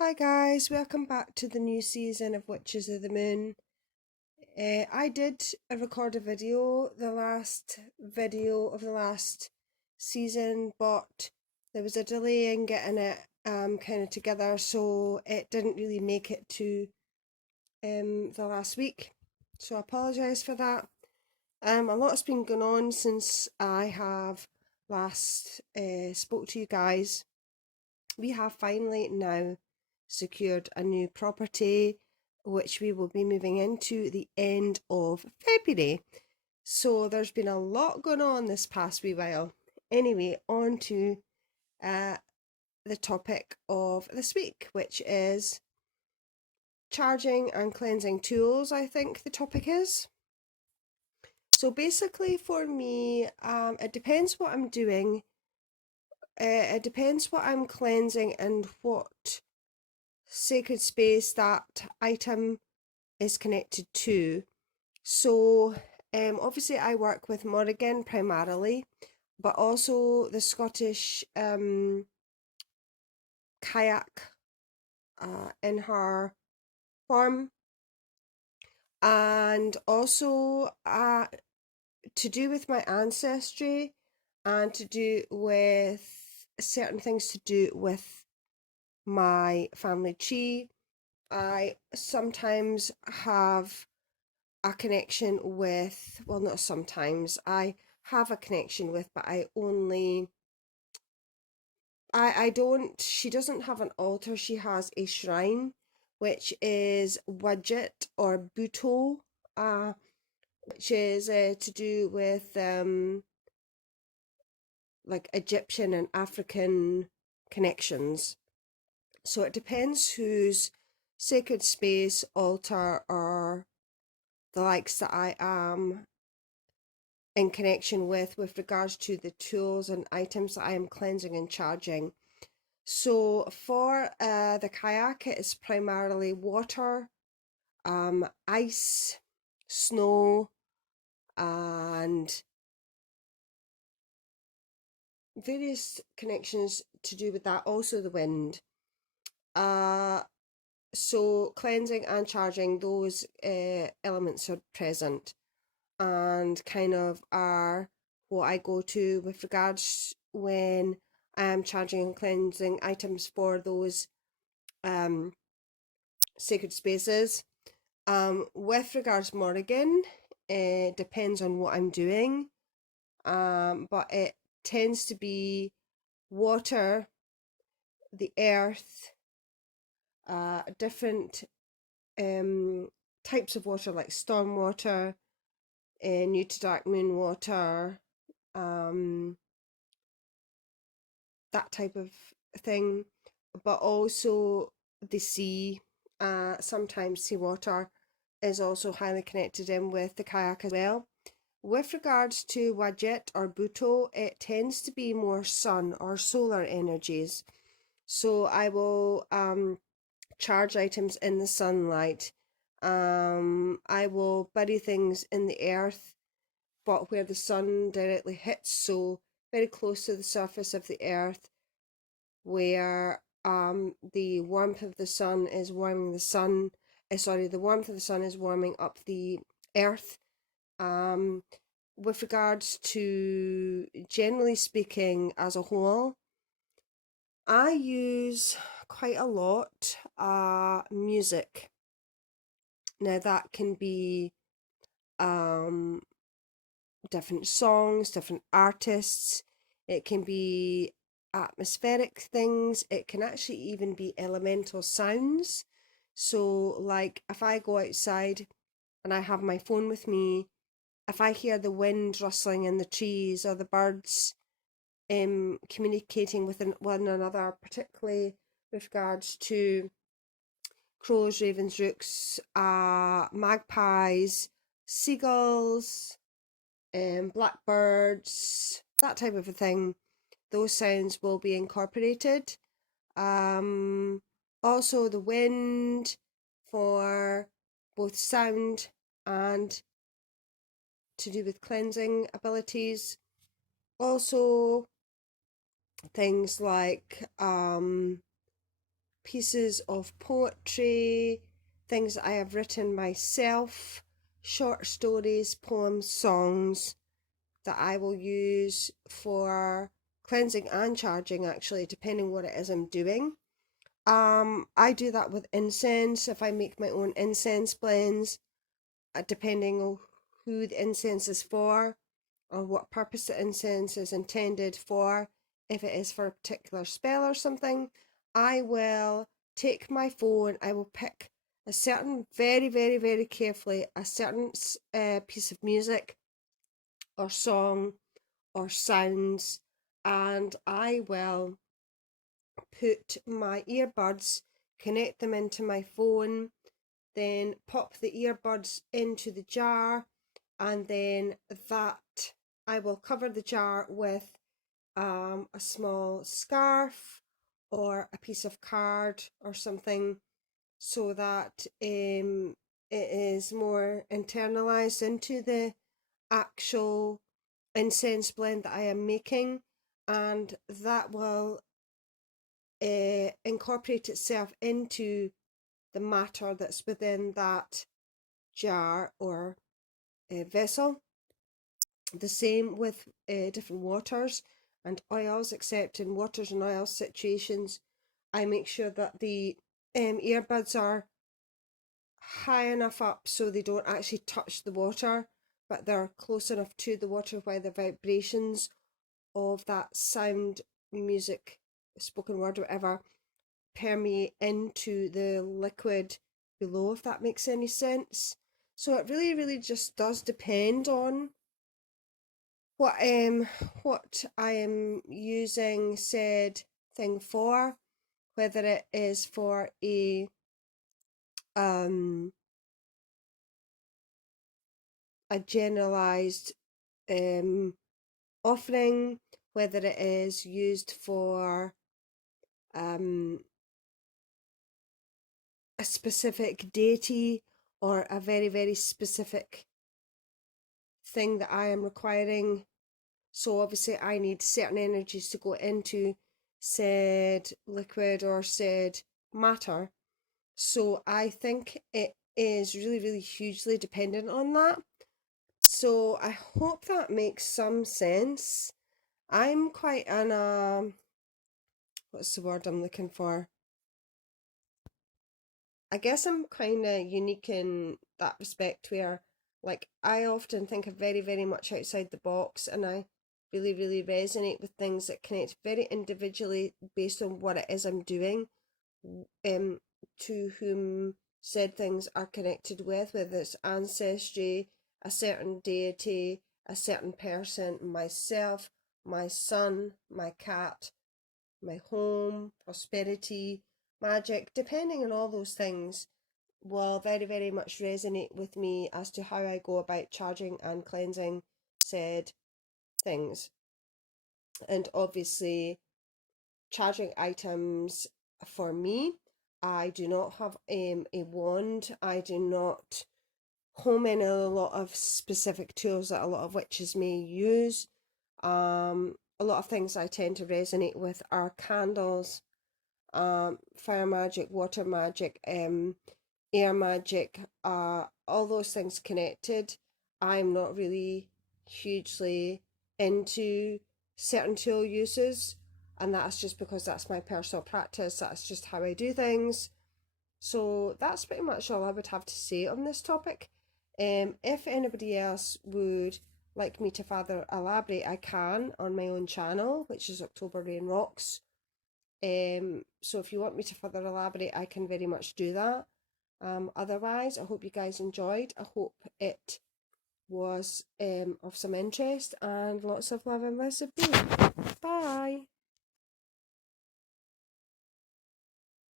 Hi guys, welcome back to the new season of Witches of the Moon. I did record a video, the last video of the last season, but there was a delay in getting it kind of together, so it didn't really make it to the last week. So I apologise for that. A lot's been going on since I have last spoke to you guys. We have finally now secured a new property which we will be moving into the end of February. So there's been a lot going on this past wee while. Anyway, on to the topic of this week, which is charging and cleansing tools, I think the topic is. So basically for me, it depends what I'm doing. It depends what I'm cleansing and what sacred space that item is connected to. So obviously I work with Morrigan primarily, but also the Scottish kayak in her form, and also to do with my ancestry and to do with certain things to do with my family tree. I sometimes have a connection with, well, not sometimes, I have a connection with, but I don't, she doesn't have an altar, she has a shrine, which is Wadjet or Buto, which is to do with like Egyptian and African connections. So it depends whose sacred space, altar, or the likes that I am in connection with regards to the tools and items that I am cleansing and charging. So for the kayak, it is primarily water, ice, snow, and various connections to do with that. Also the wind. So cleansing and charging, those elements are present and kind of are what I go to with regards when I am charging and cleansing items for those sacred spaces. With regards Morrigan, it depends on what I'm doing, but it tends to be water, the earth, different types of water like storm water, new to dark moon water, um, that type of thing, but also the sea. Sometimes seawater is also highly connected in with the kayak as well. With regards to Wadjet or Buto, it tends to be more sun or solar energies. So I will charge items in the sunlight. I will bury things in the earth, but where the sun directly hits, so very close to the surface of the earth, where the warmth of the sun is warming the sun. The warmth of the sun is warming up the earth. With regards to generally speaking as a whole, I use quite a lot music. Now that can be um different songs, different artists. It can be atmospheric things. It can actually even be elemental sounds. So, like if I go outside and I have my phone with me, if I hear the wind rustling in the trees or the birds communicating with one another, particularly with regards to crows, ravens, rooks, magpies, seagulls, blackbirds, that type of a thing. Those sounds will be incorporated. Um, Also the wind for both sound and to do with cleansing abilities. Also things like pieces of poetry, things that I have written myself, short stories, poems, songs that I will use for cleansing and charging, actually, depending what it is I'm doing. I do that with incense. If I make my own incense blends, depending on who the incense is for or what purpose the incense is intended for, if it is for a particular spell or something, I will take my phone, I will pick a certain, very, very, very carefully, a certain piece of music or song or sounds, and I will put my earbuds, connect them into my phone, then pop the earbuds into the jar, and then that I will cover the jar with a small scarf or a piece of card or something, so that it is more internalized into the actual incense blend that I am making, and that will incorporate itself into the matter that's within that jar or vessel. The same with different waters and oils, except in waters and oils situations, I make sure that the earbuds are high enough up so they don't actually touch the water, but they're close enough to the water where the vibrations of that sound, music, spoken word, whatever, permeate into the liquid below, if that makes any sense. So it really, really just does depend on what I am using said thing for, whether it is for um a generalized offering, whether it is used for a specific deity or a very, very specific thing that I am requiring. So obviously I need certain energies to go into said liquid or said matter. So I think it is really, really hugely dependent on that. So I hope that makes some sense. I'm quite an what's the word I'm looking for? I guess I'm kind of unique in that respect, where like I often think of very, very much outside the box, and I really, really resonate with things that connect very individually based on what it is I'm doing, um, to whom said things are connected with, whether it's ancestry, a certain deity, a certain person, myself, my son, my cat, my home, prosperity, magic, depending on all those things, will very, very much resonate with me as to how I go about charging and cleansing said things. And obviously, charging items for me, I do not have a wand. I do not home in a lot of specific tools that a lot of witches may use. A lot of things I tend to resonate with are candles, fire magic, water magic, air magic, all those things connected. I'm not really hugely into certain tool uses, and that's just because that's my personal practice. That's just how I do things. So that's pretty much all I would have to say on this topic. If anybody else would like me to further elaborate, I can on my own channel, which is October Rain Rocks. So if you want me to further elaborate, I can very much do that. Otherwise, I hope you guys enjoyed. I hope it was of some interest, and lots of love and blessed be. Bye.